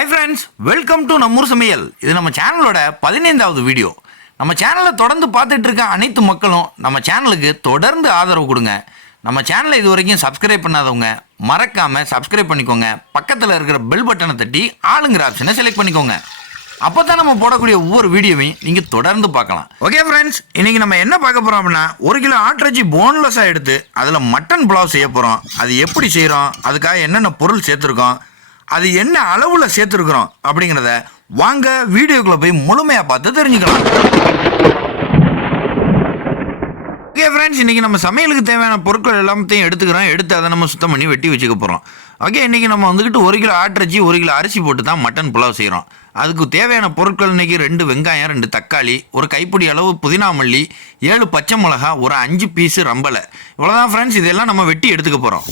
Hi friends, welcome to நம்மூர் சமையல். இது நம்ம சேனலோட 15வது வீடியோ. நம்ம சேனலை தொடர்ந்து பார்த்துட்டு இருக்க அனைத்து மக்களும் நம்ம சேனலுக்கு தொடர்ந்து ஆதரவு கொடுங்க. நம்ம சேனலை இது வரைக்கும் சப்ஸ்கிரைப் பண்ணாதவங்க மறக்காம சப்ஸ்கிரைப் பண்ணிக்கோங்க. பக்கத்தில் இருக்கிற பெல் பட்டனை தட்டி ஆளுங்கிற ஆப்ஷனை செலக்ட் பண்ணிக்கோங்க. அப்போ தான் நம்ம போடக்கூடிய ஒவ்வொரு வீடியோவையும் நீங்கள் தொடர்ந்து பார்க்கலாம். ஓகே ஃப்ரெண்ட்ஸ், இன்றைக்கி நம்ம என்ன பார்க்க போகிறோம் அப்படின்னா 1 கிலோ ஆட்டிறைச்சி போன்லெஸ்ஸாக எடுத்து அதில் மட்டன் புலாவ் செய்ய போகிறோம். அது எப்படி செய்கிறோம், அதுக்காக என்னென்ன பொருள் சேர்த்துருக்கோம், அது என்ன அளவில் சேர்த்துருக்குறோம் அப்படிங்கிறத வாங்க வீடியோக்குள்ளே போய் முழுமையாக பார்த்து தெரிஞ்சுக்கலாம். ஓகே ஃப்ரெண்ட்ஸ், இன்றைக்கி நம்ம சமையலுக்கு தேவையான பொருட்கள் எல்லாத்தையும் எடுத்து அதை நம்ம சுத்தம் பண்ணி வெட்டி வச்சுக்க போகிறோம். ஓகே, இன்றைக்கி நம்ம வந்துக்கிட்டு 1 கிலோ ஆட்டிறைச்சி 1 கிலோ அரிசி போட்டு தான் மட்டன் புலாவ் செய்கிறோம். அதுக்கு தேவையான பொருட்கள் இன்றைக்கி 2 வெங்காயம், 2 தக்காளி, ஒரு கைப்பிடி அளவு புதினா மல்லி, 7 பச்சை மிளகா, ஒரு 5 பீஸு ரம்பலை. இவ்வளோதான் ஃப்ரெண்ட்ஸ், இதெல்லாம் நம்ம வெட்டி எடுத்துக்க போகிறோம்.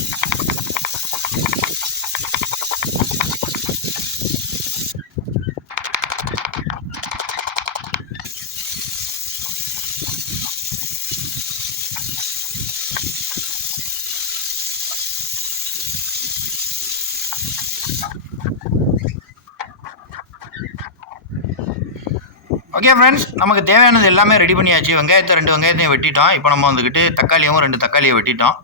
ஓகே ஃப்ரெண்ட்ஸ், நமக்கு தேவையானது எல்லாமே ரெடி பண்ணியாச்சு. வெங்காயத்தை 2 வெங்காயத்தையும் வெட்டிட்டோம். இப்போ நம்ம வந்துக்கிட்டு தக்காளியும் 2 தக்காளியை வெட்டிட்டோம்.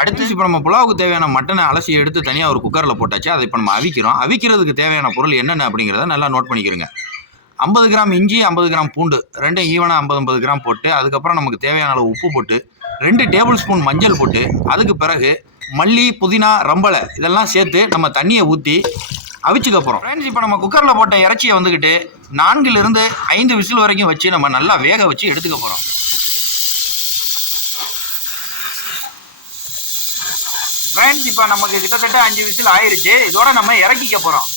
அடுத்து இப்போ நம்ம புலாவுக்கு தேவையான மட்டனை அலசி எடுத்து தனியாக ஒரு குக்கரில் போட்டாச்சு. அதை இப்போ நம்ம அவிக்கிறோம். அவிக்கிறதுக்கு தேவையான பொருள் என்னென்ன அப்படிங்கிறத நல்லா நோட் பண்ணிக்கிறோங்க. 50 கிராம் இஞ்சி, 50 கிராம் பூண்டு, 2 ஈவனாக 50 கிராம் போட்டு, அதுக்கப்புறம் நமக்கு தேவையான அளவு உப்பு போட்டு, 2 டேபிள் ஸ்பூன் மஞ்சள் போட்டு, அதுக்கு பிறகு மல்லி, புதினா, ரம்பலை இதெல்லாம் சேர்த்து நம்ம தண்ணியை ஊற்றி அவிச்சுக்க போகிறோம். ஃப்ரெண்ட்ஸ், இப்போ நம்ம குக்கரில் போட்ட இறைச்சியை வந்துக்கிட்டு 4லிருந்து 5 விசில் வரைக்கும் வச்சு நம்ம நல்லா வேக வச்சு எடுத்துக்க போகிறோம். ஃப்ரெண்ட்ஸ், இப்போ நமக்கு கிட்டத்தட்ட 5 விசில் ஆயிடுச்சு. இதோட நம்ம இறக்கிக்க போகிறோம்.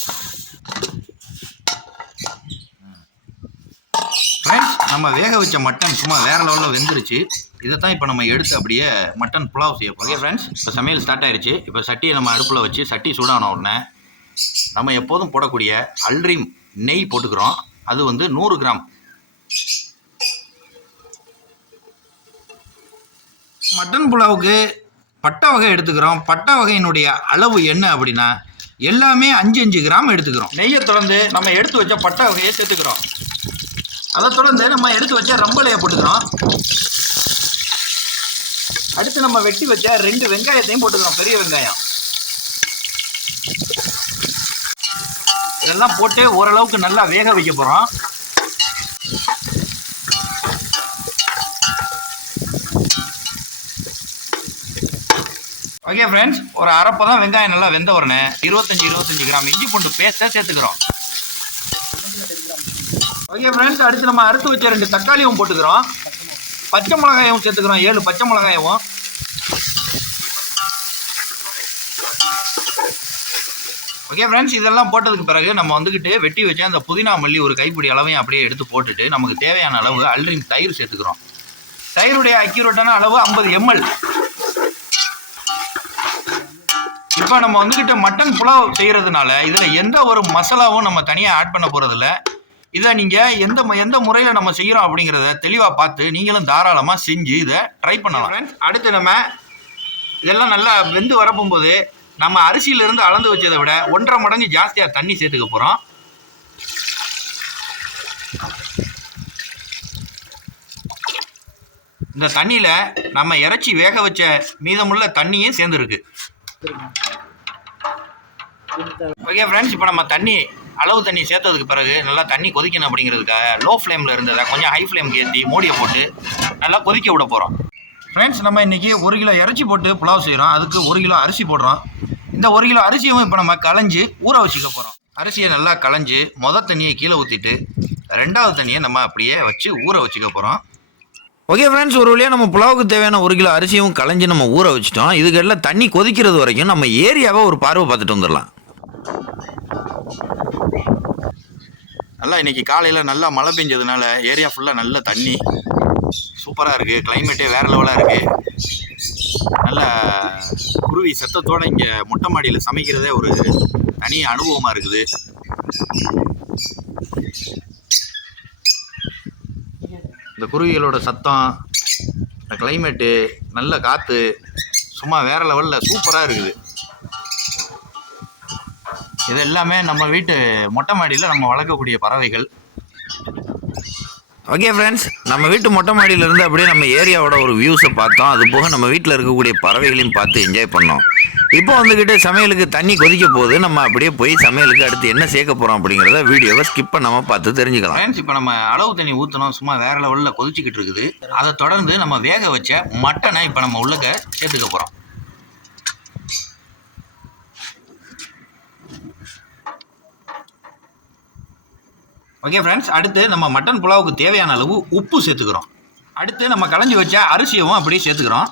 ஃப்ரெண்ட்ஸ், நம்ம வேக வச்ச மட்டன் சும்மா வேறு லெவலில் வெந்துருச்சு. இதை தான் இப்போ நம்ம எடுத்து அப்படியே மட்டன் புலாவ் செய்ய போகிறோம். ஓகே ஃப்ரெண்ட்ஸ், இப்போ சமையல் ஸ்டார்ட் ஆயிடுச்சு. இப்போ சட்டியை நம்ம அடுப்பில் வச்சு சட்டி சூடான உடனே நம்ம எப்போதும் போடக்கூடிய அல்ட்ரீம் நெய் போட்டுக்கிறோம். அது வந்து 100 கிராம். மட்டன் புலாவுக்கு பட்டை வகை எடுத்துக்கிறோம். பட்டை வகையினுடைய அளவு என்ன அப்படின்னா எல்லாமே 5 கிராம் எடுத்துக்கிறோம். நெய்யை தொடர்ந்து நம்ம எடுத்து வச்ச பட்டை வகையை சேர்த்துக்கிறோம். அதை தொடர்ந்து நம்ம எடுத்து வச்ச ரம்பலையை போட்டுக்கிறோம். அடுத்து நம்ம வெட்டி வச்ச 2 வெங்காயத்தையும் போட்டுக்கிறோம், பெரிய வெங்காயம். இதெல்லாம் போட்டு ஓரளவுக்கு நல்லா வேக வைக்க போகிறோம். ஓகே ஃப்ரெண்ட்ஸ், ஒரு அரைப்பதான் வெங்காயம் நல்லா வெந்த உடனே 25 கிராம் இஞ்சி பூண்டு பேஸ்ட்டை சேர்த்துக்கிறோம். ஓகே ஃப்ரெண்ட்ஸ், அடுத்து நம்ம அறுத்து வச்ச 2 தக்காளியும் போட்டுக்கிறோம். பச்சை மிளகாயும் சேர்த்துக்கிறோம், 7 பச்சை மிளகாயும். ஓகே ஃப்ரெண்ட்ஸ், இதெல்லாம் போட்டதுக்கு பிறகு நம்ம வந்துக்கிட்டு வெட்டி வச்ச அந்த புதினா மல்லி ஒரு கைப்பிடி அளவையும் அப்படியே எடுத்து போட்டுட்டு நமக்கு தேவையான அளவு அல்ட்ரீம் தயிர் சேர்த்துக்கிறோம். தயிருடைய அக்யூரேட்டான அளவு 50 ml. இப்போ நம்ம வந்துக்கிட்டு மட்டன் புலாவ் செய்கிறதுனால இதில் எந்த ஒரு மசாலாவும் நம்ம தனியாக ஆட் பண்ண போகிறதில்ல. இதை நீங்கள் எந்த முறையில் நம்ம செய்கிறோம் அப்படிங்கிறத தெளிவாக பார்த்து நீங்களும் தாராளமாக செஞ்சு இதை ட்ரை பண்ணலாம். ஃப்ரெண்ட்ஸ், அடுத்து நம்ம இதெல்லாம் நல்லா வெந்து வரப்போகும்போது நம்ம அரிசியிலிருந்து அளந்து வச்சதை விட 1.5 மடங்கு ஜாஸ்தியாக தண்ணி சேர்த்துக்க போகிறோம். இந்த தண்ணியில் நம்ம இறைச்சி வேக வச்ச மீதமுள்ள தண்ணியும் சேர்ந்துருக்கு. ஓகே ஃப்ரெண்ட்ஸ், இப்போ நம்ம அளவு தண்ணி சேர்த்ததுக்கு பிறகு நல்லா தண்ணி கொதிக்கணும் அப்படிங்கிறதுக்காக லோ ஃப்ளேமில் இருந்ததை கொஞ்சம் ஹை ஃப்ளேமுக்கு ஏற்றி மூடியை போட்டு நல்லா கொதிக்க விட போகிறோம். ஃப்ரெண்ட்ஸ், நம்ம இன்றைக்கி 1 கிலோ இறைச்சி போட்டு புலாவ் செய்கிறோம். அதுக்கு 1 கிலோ அரிசி போடுறோம். இந்த 1 கிலோ அரிசியும் இப்போ நம்ம களைஞ்சி ஊற வச்சுக்க போகிறோம். அரிசியை நல்லா களைஞ்சி தண்ணியை கீழே ஊற்றிட்டு 2வது தண்ணியை நம்ம அப்படியே வச்சு ஊற வச்சுக்க போகிறோம். ஓகே ஃப்ரெண்ட்ஸ், ஒரு வழியாக நம்ம புலாவுக்கு தேவையான 1 கிலோ அரிசியும் களைஞ்சி நம்ம ஊற வச்சுட்டோம். இதுக்கெல்லாம் தண்ணி கொதிக்கிறது வரைக்கும் நம்ம ஏரியாவை ஒரு பார்வை பார்த்துட்டு வந்துடலாம். நல்லா இன்றைக்கி காலையில் நல்லா மழை பெஞ்சதுனால ஏரியா ஃபுல்லாக நல்ல தண்ணி சூப்பராக இருக்குது. கிளைமேட்டே வேறு லெவலாக இருக்குது. நல்ல குருவி சத்தத்தோடு இங்கே மொட்டை மாடியில் சமைக்கிறதே ஒரு தனி அனுபவமாக இருக்குது. இந்த குருவிகளோட சத்தம், இந்த கிளைமேட்டு, நல்ல காற்று சும்மா வேறு லெவலில் சூப்பராக இருக்குது. இது எல்லாமே நம்ம வீட்டு மொட்டை மாடியில் நம்ம வளர்க்கக்கூடிய பறவைகள். ஓகே ஃப்ரெண்ட்ஸ், நம்ம வீட்டு மொட்டை மாடியிலேருந்து அப்படியே நம்ம ஏரியாவோட ஒரு வியூஸை பார்த்தோம். அது போக நம்ம வீட்டில் இருக்கக்கூடிய பறவைகளையும் பார்த்து என்ஜாய் பண்ணோம். இப்போ வந்துக்கிட்டு சமையலுக்கு தண்ணி கொதிக்க போகுது. நம்ம அப்படியே போய் சமையலுக்கு அடுத்து என்ன சேர்க்க போகிறோம் அப்படிங்கிறத வீடியோவை ஸ்கிப் பண்ணாமல் பார்த்து தெரிஞ்சுக்கலாம். ஃப்ரெண்ட்ஸ், இப்போ நம்ம அளவு தண்ணி ஊற்றணும், சும்மா வேறு லெவலில் கொதிச்சிக்கிட்டு இருக்குது. அதை தொடர்ந்து நம்ம வேக வச்ச மட்டனை இப்போ நம்ம உள்ளக்க சேர்த்துக்க போகிறோம். ஓகே ஃப்ரெண்ட்ஸ், அடுத்து நம்ம மட்டன் புலாவுக்கு தேவையான அளவு உப்பு சேர்த்துக்கிறோம். அடுத்து நம்ம களைஞ்சி வச்ச அரிசியவும் அப்படியே சேர்த்துக்கிறோம்.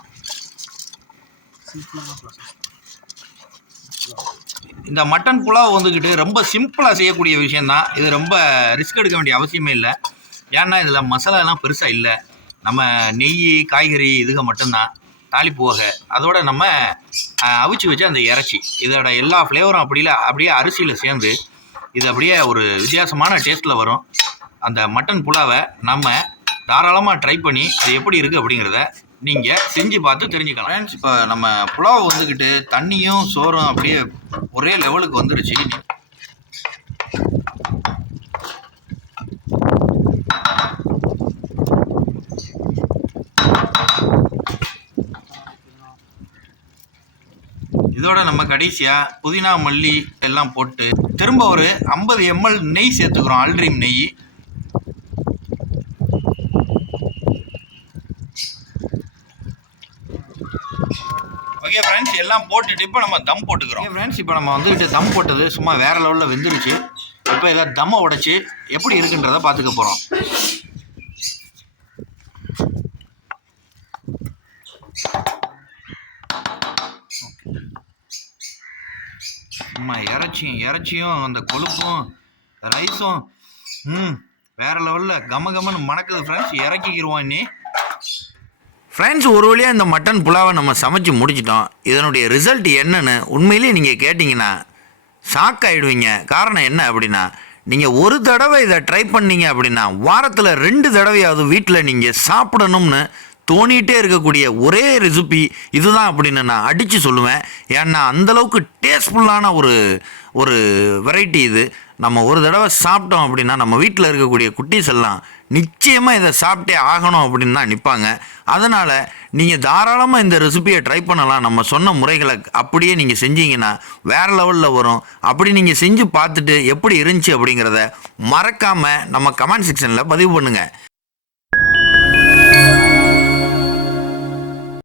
இந்த மட்டன் புலாவ் வந்துக்கிட்டு ரொம்ப சிம்பிளாக செய்யக்கூடிய விஷயந்தான். இது ரொம்ப ரிஸ்க் எடுக்க வேண்டிய அவசியமே இல்லை. ஏன்னா இதில் மசாலாலாம் பெருசாக இல்லை. நம்ம நெய், காய்கறி இதுக மட்டும்தான், தாளிப்பு வகை. அதோட நம்ம அவிச்சு வச்ச அந்த இறைச்சி, இதோட எல்லா ஃப்ளேவரும் அப்படியே அரிசியில் சேர்ந்து இது அப்படியே ஒரு வித்தியாசமான டேஸ்ட்டில் வரும். அந்த மட்டன் புலாவை நம்ம தாராளமாக ட்ரை பண்ணி அது எப்படி இருக்குது அப்படிங்கிறத நீங்கள் செஞ்சு பார்த்து தெரிஞ்சுக்கலாம். ஃப்ரெண்ட்ஸ், இப்போ நம்ம புலாவ் வந்துக்கிட்டு தண்ணியும் சோறும் அப்படியே ஒரே லெவலுக்கு வந்துருச்சு. இதோட நம்ம கடைசியாக புதினா, மல்லி எல்லாம் போட்டு திரும்ப ஒரு 50 ml நெய் சேர்த்துக்கிறோம், ஆல்ட்ரீம் நெய். ஓகே ஃப்ரெண்ட்ஸ், எல்லாம் போட்டுட்டு இப்போ நம்ம தம் போட்டுக்கிறோம். ஃப்ரெண்ட்ஸ், இப்போ நம்ம வந்துக்கிட்டு தம் போட்டது சும்மா வேறு லெவலில் வெந்துருச்சு. இப்போ இதை தம்மை உடைச்சி எப்படி இருக்குன்றதை பார்த்துக்க போகிறோம். சும்மா இறைச்சியும் அந்த கொழுப்பும் ரைஸும் வேறு லெவலில் கமன்னு மணக்குது. ஃப்ரெண்ட்ஸ், இறக்கிக்கிடுவோம் இன்னி. ஃப்ரெண்ட்ஸ், ஒரு வழியாக இந்த மட்டன் புலாவை நம்ம சமைச்சு முடிச்சிட்டோம். இதனுடைய ரிசல்ட் என்னன்னு உண்மையிலேயே நீங்கள் கேட்டிங்கன்னா ஷாக் ஆகிடுவீங்க. காரணம் என்ன அப்படின்னா, நீங்கள் ஒரு தடவை இதை ட்ரை பண்ணீங்க அப்படின்னா வாரத்தில் 2 தடவையாவது வீட்டில் நீங்கள் சாப்பிடணும்னு தோணிகிட்டே இருக்கக்கூடிய ஒரே ரெசிபி இதுதான் அப்படின்னு நான் அடித்து சொல்லுவேன். ஏன்னா அந்தளவுக்கு டேஸ்ட்ஃபுல்லான ஒரு வெரைட்டி இது. நம்ம ஒரு தடவை சாப்பிட்டோம் அப்படின்னா நம்ம வீட்டில் இருக்கக்கூடிய குட்டீஸ் எல்லாம் நிச்சயமாக இதை சாப்பிட்டே ஆகணும் அப்படின்னு தான் நிற்பாங்க. அதனால் நீங்கள் தாராளமாக இந்த ரெசிபியை ட்ரை பண்ணலாம். நம்ம சொன்ன முறைகளை அப்படியே நீங்கள் செஞ்சீங்கன்னா வேறு லெவலில் வரும். அப்படி நீங்கள் செஞ்சு பார்த்துட்டு எப்படி இருந்துச்சு அப்படிங்கிறத மறக்காமல் நம்ம கமெண்ட் செக்ஷனில் பதிவு பண்ணுங்கள்.